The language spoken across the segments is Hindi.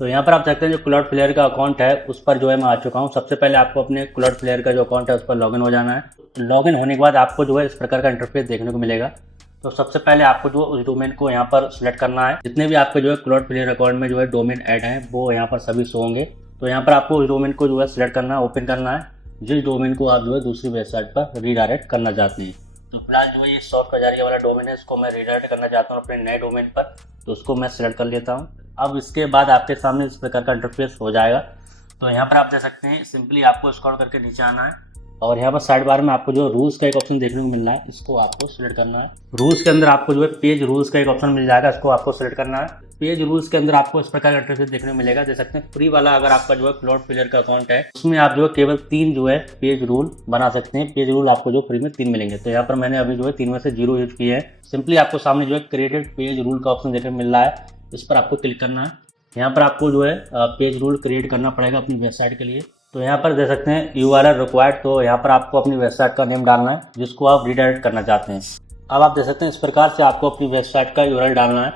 तो यहाँ पर आप देखते हैं जो क्लाउड फ्लेयर का अकाउंट है उस पर जो है मैं आ चुका हूँ। सबसे पहले आपको अपने क्लाउड फ्लेयर का जो अकाउंट है उस पर लॉगिन हो जाना है। लॉगिन होने के बाद आपको जो है इस प्रकार का इंटरफेस देखने को मिलेगा। तो सबसे पहले आपको जो उस डोमेन को यहाँ पर सिलेक्ट करना है। जितने भी आपके जो है क्लाउड फ्लेयर अकाउंट में जो है डोमेन ऐड हैं वो यहाँ पर सभी शो होंगे। तो यहाँ पर आपको उस डोमेन को जो है सिलेक्ट करना है, ओपन करना है, जिस डोमेन को आप जो है दूसरी वेबसाइट पर रीडायरेक्ट करना चाहते हैं। तो फिलहाल जो ये शॉर्ट कजारिया वाला डोमेन है इसको मैं रीडायरेक्ट करना चाहता हूँ अपने नए डोमेन पर, तो उसको मैं सिलेक्ट कर लेता हूँ। अब इसके बाद आपके सामने इस प्रकार का इंटरफेस हो जाएगा। तो यहाँ पर आप देख सकते हैं सिंपली आपको स्क्रॉल करके नीचे आना है और यहाँ पर साइड बार में आपको जो रूल्स का एक ऑप्शन देखने को मिल रहा है, इसको आपको सिलेक्ट करना है। रूल्स के अंदर आपको जो है पेज रूल्स का एक ऑप्शन मिल जाएगा, इसको आपको सिलेक्ट करना है। पेज रूल्स के अंदर आपको इस प्रकार का इंटरफेस देखने को मिलेगा। देख सकते हैं फ्री वाला अगर आपका जो है क्लाउड फ्लेयर का अकाउंट है उसमें आप जो है केवल 3 जो है पेज रूल बना सकते हैं। पेज रूल आपको जो फ्री में 3 मिलेंगे। तो यहाँ पर मैंने अभी जो है 3 में से 0 यूज किए हैं। सिंपली आपको सामने जो है क्रिएटेड पेज रूल का ऑप्शन देखने को मिल रहा है, इस पर आपको क्लिक करना है। यहाँ पर आपको जो है पेज रूल क्रिएट करना पड़ेगा अपनी वेबसाइट के लिए। तो यहाँ पर देख सकते हैं URL रिक्वायर्ड, तो यहाँ पर आपको अपनी वेबसाइट का नेम डालना है जिसको आप रीडायरेक्ट करना चाहते हैं। अब आप देख सकते हैं इस प्रकार से आपको अपनी वेबसाइट का URL डालना है।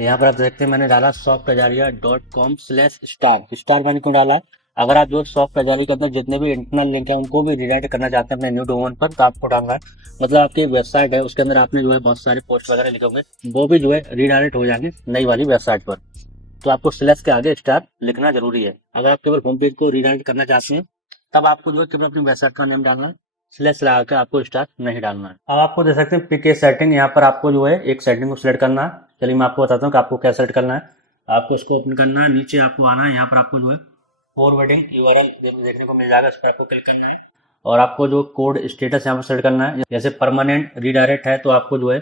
यहाँ पर आप देख सकते हैं मैंने डाला shopkajaria.com/स्टार मैंने क्यों डाला है। अगर आप जो शॉप कजारिया के अंदर जितने भी इंटरनल लिंक है उनको भी रीडायरेक्ट करना चाहते हैं अपने न्यू डोमेन पर, तो आपको डालना है। मतलब आपकी वेबसाइट है उसके अंदर आपने जो है बहुत सारे पोस्ट वगैरह लिखे होंगे, वो भी जो है रीडायरेक्ट हो जाएंगे नई वाली वेबसाइट पर। तो आपको स्लैश के आगे स्टार लिखना जरूरी है। अगर आप केवल होम पेज को रीडायरेक्ट करना चाहते हैं तब आपको जो है केवल अपनी वेबसाइट का नेम डालना है, स्लैश लगा कर आपको स्टार नहीं डालना है। अब आपको देख सकते हैं पिक ए सेटिंग, यहाँ पर आपको जो है एक सेटिंग को सिलेक्ट करना है। चलिए मैं आपको बताता हूँ कि आपको क्या सेलेक्ट करना है। आपको इसको ओपन करना है, नीचे आपको आना है, यहाँ पर आपको जो है फॉरवर्डिंग URL देखने को मिल जाएगा, इस पर आपको क्लिक करना है और आपको जो कोड स्टेटस यहाँ पर सेलेक्ट करना है। जैसे परमानेंट रीडायरेक्ट है तो आपको जो है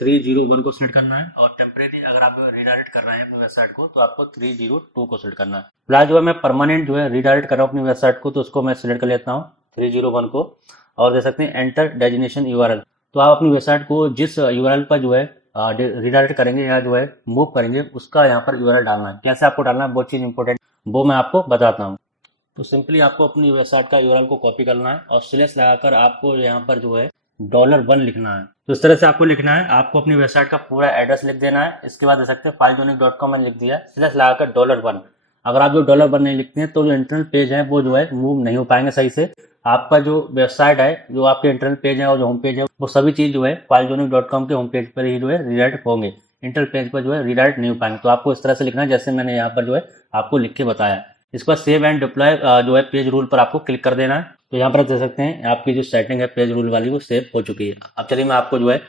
301 को सिलेक्ट करना है और टेम्परेरी अगर आप रीडायरेक्ट कर रहे हैं अपनी वेबसाइट को तो आपको 302 को सिलेक्ट करना है। फिलहाल जो है मैं परमानेंट जो है रीडायरेक्ट कर रहा हूँ अपनी वेबसाइट को, तो उसको मैं सिलेक्ट कर लेता हूँ 301 को। और देख सकते हैं एंटर डेजिनेशन URL, तो आप अपनी वेबसाइट को जिस URL पर जो है रीडायरेक्ट करेंगे या जो है मूव करेंगे उसका यहाँ पर URL डालना है। कैसे आपको डालना है वो चीज़ इंपॉर्टेंट, वो मैं आपको बताता हूँ। तो सिंपली आपको अपनी वेबसाइट का URL को कॉपी करना है और स्लैश लगाकर आपको यहाँ पर जो है $1 लिखना है। तो इस तरह से आपको लिखना है। आपको अपनी वेबसाइट का पूरा एड्रेस लिख देना है। इसके बाद दे सकते हैं filezonic.com मैंने लिख दिया, स्लैश लगाकर $1। अगर आप जो $1 नहीं लिखते हैं तो जो इंटरनल पेज है वो जो है मूव नहीं हो पाएंगे सही से। आपका जो वेबसाइट है, जो आपके इंटरनल पेज है और जो होम पेज है, वो सभी चीज जो है filezonic.com के होम पेज पर ही जो है रीडायरेक्ट होंगे, इंटरनल पेज पर जो है रीडायरेक्ट नहीं हो पाएंगे। तो आपको इस तरह से लिखना है जैसे मैंने यहाँ पर जो है आपको लिख के बताया। इसके बाद सेव एंड डिप्लॉय जो है पेज रूल पर आपको क्लिक कर देना है। तो यहाँ पर आप देख सकते हैं आपकी जो सेटिंग है पेज रूल वाली वो सेव हो चुकी है। अब चलिए मैं आपको जो है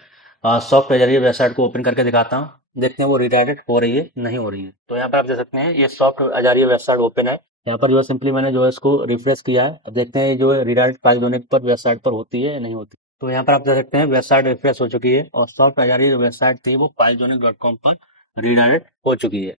सॉफ्ट कजारिया वेबसाइट को ओपन करके दिखाता हूँ, देखते हैं वो रीडायरेक्ट हो रही है नहीं हो रही है। तो यहाँ पर आप देख सकते हैं ये सॉफ्ट कजारिया वेबसाइट ओपन है। यहाँ पर जो है सिंपली मैंने जो है इसको रिफ्रेश किया है। अब देखते हैं जो है रीडायरेक्ट पाइथोनिक पर वेबसाइट पर होती है या नहीं होती। तो यहाँ पर आप देख सकते हैं वेबसाइट रिफ्रेश हो चुकी है और सॉफ्ट कजारिया जो वेबसाइट थी वो filezonic.com पर रीडायरेक्ट हो चुकी है।